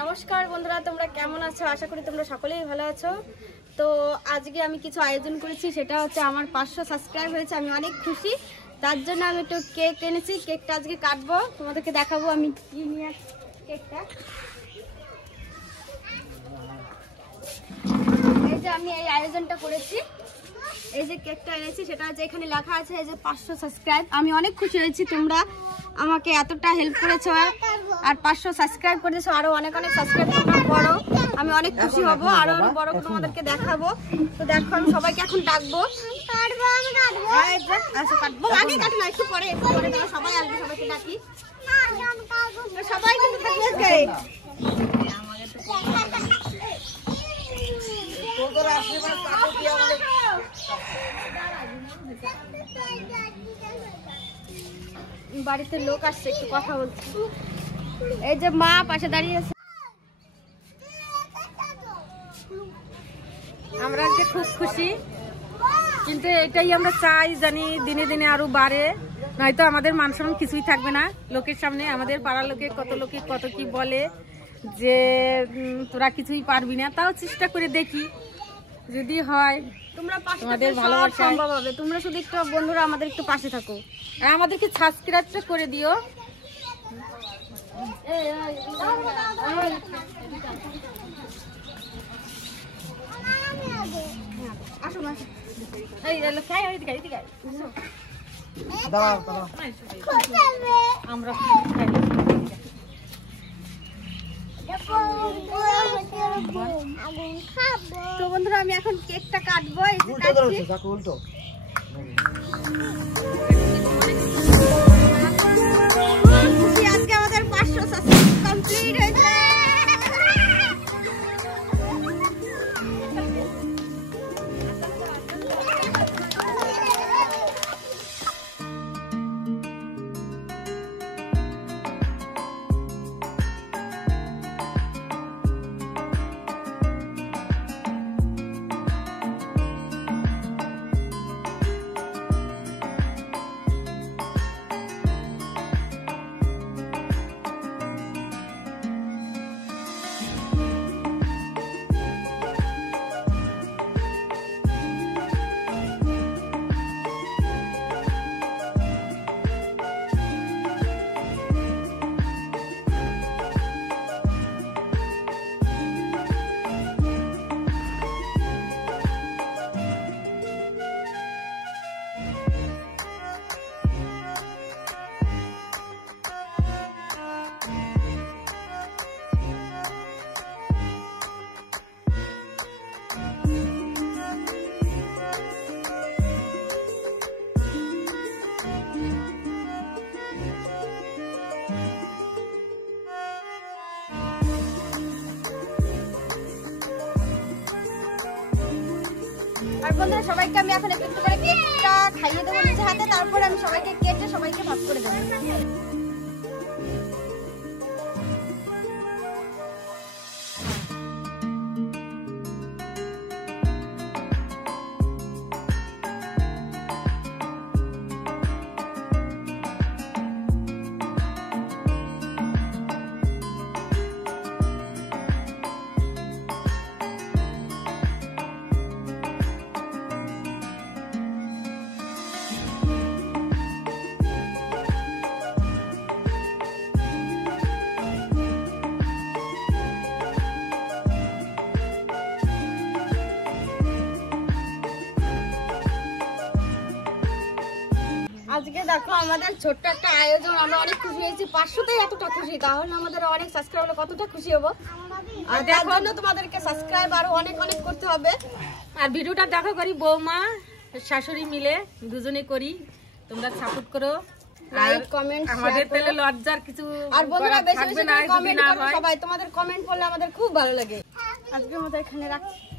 নমস্কার বন্ধুরা, তোমরা কেমন আছো? আশা করি তোমরা সকলেই ভালো আছো। তো আজকে আমি কিছু আয়োজন করেছি, সেটা হচ্ছে আমার 500 সাবস্ক্রাইব হয়েছে। আমি অনেক খুশি, তার জন্য আমি একটু কেক এনেছি। কেকটা আজকে কাটবো, তোমাদেরকে দেখাবো আমি কি নিয়ে কেকটা। এই যে আমি এই আয়োজনটা করেছি, এই যে কেকটা এনেছি, সেটা হচ্ছে এখানে লেখা আছে এই যে 500 সাবস্ক্রাইব। আমি অনেক খুশি হয়েছি, তোমরা আমাকে এতটা হেল্প করেছো আর 500 সাবস্ক্রাইব করেছো। আরো অনেক অনেক সাবস্ক্রাইব তোমরা করো, আমি অনেক খুশি হব। আরো বড় করে তোমাদেরকে দেখাবো। তো দেখো আমি সবাইকে এখন ডাকবো। আগে কাটি না, একটু পরে সবাই আসবে, সবাইকে ডাকি। সবাই কিন্তু থাকবে। বাড়িতে লোক আসছে, একটু কথা বলছি। এই যে মা পাশে দাঁড়িয়ে আছে। আমরা আজকে খুব খুশি, কিন্তু এটাই আমরা চাই জানি দিনে দিনে আরো বাড়ে, নয়তো আমাদের মান সম্মান কিছুই থাকবে না লোকের সামনে। আমাদের পাড়ার লোকে কত কি বলে যে তোরা কিছুই পারবি না, তাও চেষ্টা করে দেখি যদি হয়। তোমরা তোমাদের ভালোবাসা সম্ভব হবে, তোমরা শুধু একটু বন্ধুরা আমাদের একটু পাশে থাকো আর আমাদেরকে সাবস্ক্রাইবটা করে দিও। আমরা তো বন্ধুরা আমি এখন কেকটা কাটবো। আজকে আমাদের 500 সাবস্ক্রাইব কমপ্লিট হয়েছে। আর বন্ধুরা সবাইকে আমি এখন একটু করে কেকটা খাইয়ে দেবো নিজে হাতে, তারপর আমি সবাইকে কেটে সবাইকে ভাগ করে দেবো। আজকে দেখো আমাদের ছোট্ট একটা আয়োজন, আমরা অনেক খুশি হয়েছি। 500তেই এতটা খুশি, তাহলে আমাদের অনেক সাবস্ক্রাইব হলে কতটা খুশি হবো। আর তার জন্য তোমাদেরকে সাবস্ক্রাইব আরো অনেক অনেক করতে হবে। আর ভিডিওটা দেখো করি বৌমা শাশুড়ি মিলে দুজনে করি, তোমরা সাপোর্ট করো। লাইক কমেন্ট আমাদের তেলে লজ্জার কিছু আর বন্ধুরা বেশি বেশি কমেন্ট করো সবাই, তোমাদের কমেন্ট পড়লে আমাদের খুব ভালো লাগে। আজকের মতো এখানে রাখছি।